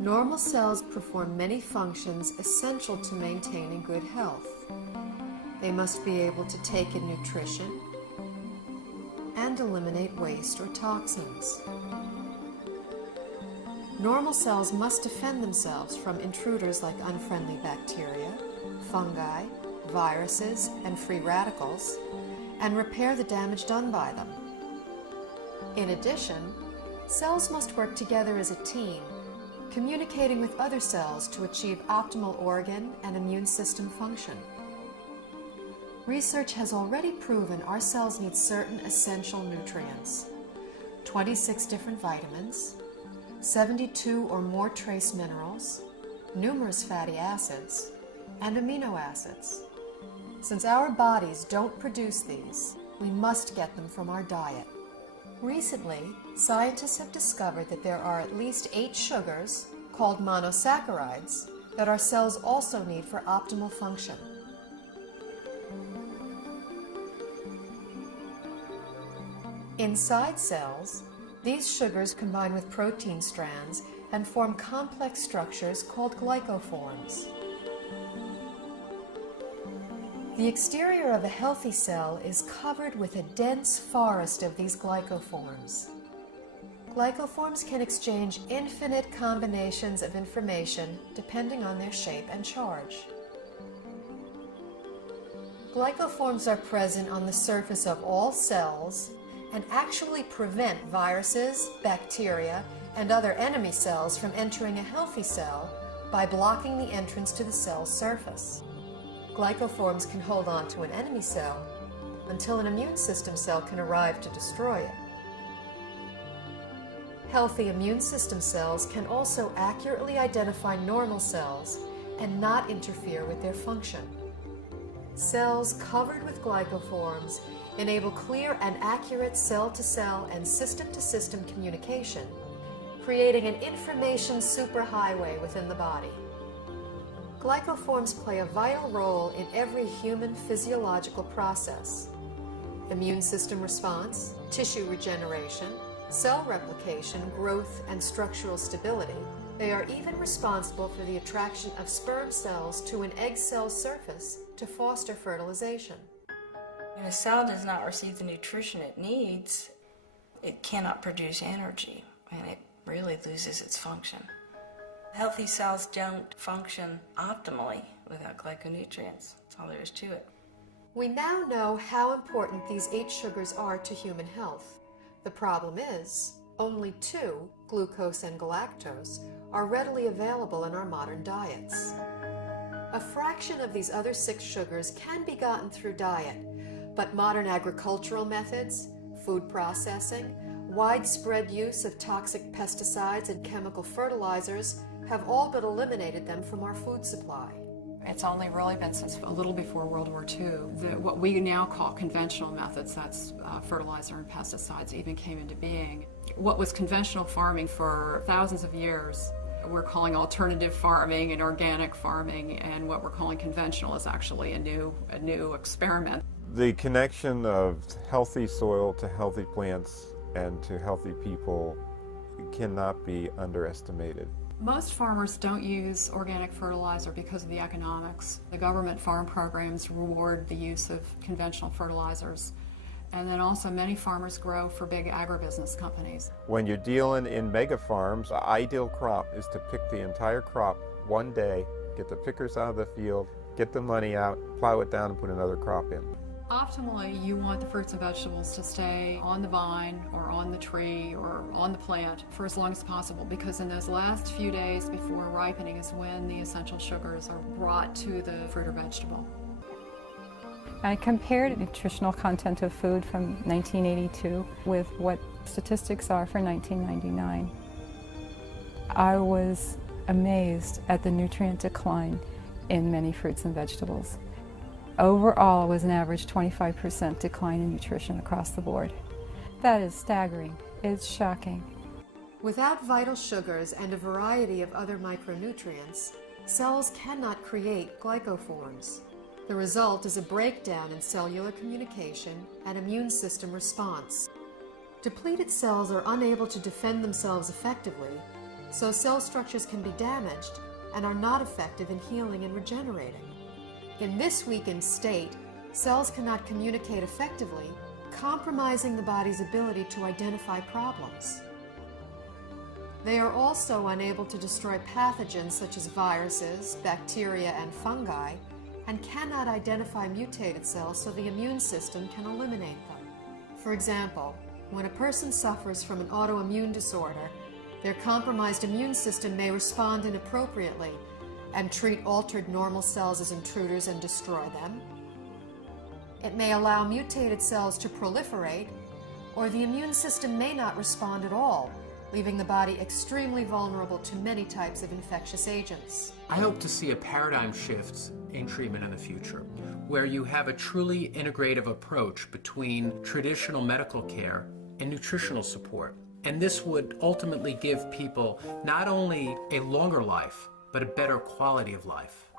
Normal cells perform many functions essential to maintaining good health. They must be able to take in nutrition and eliminate waste or toxins. Normal cells must defend themselves from intruders like unfriendly bacteria, fungi, viruses, and free radicals, and repair the damage done by them. In addition, cells must work together as a team, communicating with other cells to achieve optimal organ and immune system function. Research has already proven our cells need certain essential nutrients, 26 different vitamins, 72 or more trace minerals, numerous fatty acids, and amino acids. Since our bodies don't produce these, we must get them from our diet. Recently, scientists have discovered that there are at least 8 sugars, called monosaccharides, that our cells also need for optimal function. Inside cells, these sugars combine with protein strands and form complex structures called glycoforms. The exterior of a healthy cell is covered with a dense forest of these glycoforms. Glycoforms can exchange infinite combinations of information depending on their shape and charge. Glycoforms are present on the surface of all cells and actually prevent viruses, bacteria, and other enemy cells from entering a healthy cell by blocking the entrance to the cell's surface. Glycoforms can hold on to an enemy cell until an immune system cell can arrive to destroy it. Healthy immune system cells can also accurately identify normal cells and not interfere with their function. Cells covered with glycoforms enable clear and accurate cell-to-cell and system-to-system communication, creating an information superhighway within the body. Glycoforms play a vital role in every human physiological process: immune system response, tissue regeneration, cell replication, growth, and structural stability. They are even responsible for the attraction of sperm cells to an egg cell surface to foster fertilization. When a cell does not receive the nutrition it needs, it cannot produce energy, and it really loses its function. Healthy cells don't function optimally without glyconutrients. That's all there is to it. We now know how important these 8 sugars are to human health. The problem is, only 2, glucose and galactose, are readily available in our modern diets. A fraction of these other 6 sugars can be gotten through diet, but modern agricultural methods, food processing, widespread use of toxic pesticides and chemical fertilizers have all but eliminated them from our food supply. It's only really been since a little before World War II that what we now call conventional methods, that's fertilizer and pesticides, even came into being. What was conventional farming for thousands of years, we're calling alternative farming and organic farming, and what we're calling conventional is actually a new experiment. The connection of healthy soil to healthy plants and to healthy people cannot be underestimated. Most farmers don't use organic fertilizer because of the economics. The government farm programs reward the use of conventional fertilizers. And then also many farmers grow for big agribusiness companies. When you're dealing in mega farms, the ideal crop is to pick the entire crop one day, get the pickers out of the field, get the money out, plow it down and put another crop in. Optimally, you want the fruits and vegetables to stay on the vine or on the tree or on the plant for as long as possible, because in those last few days before ripening is when the essential sugars are brought to the fruit or vegetable. I compared nutritional content of food from 1982 with what statistics are for 1999. I was amazed at the nutrient decline in many fruits and vegetables. Overall, it was an average 25% decline in nutrition across the board. That is staggering. It's shocking. Without vital sugars and a variety of other micronutrients, cells cannot create glycoforms. The result is a breakdown in cellular communication and immune system response. Depleted cells are unable to defend themselves effectively, so cell structures can be damaged and are not effective in healing and regenerating. In this weakened state, cells cannot communicate effectively, compromising the body's ability to identify problems. They are also unable to destroy pathogens such as viruses, bacteria, and fungi, and cannot identify mutated cells so the immune system can eliminate them. For example, when a person suffers from an autoimmune disorder, their compromised immune system may respond inappropriately and treat altered normal cells as intruders and destroy them. It may allow mutated cells to proliferate, or the immune system may not respond at all, leaving the body extremely vulnerable to many types of infectious agents. I hope to see a paradigm shift in treatment in the future, where you have a truly integrative approach between traditional medical care and nutritional support. And this would ultimately give people not only a longer life, but a better quality of life.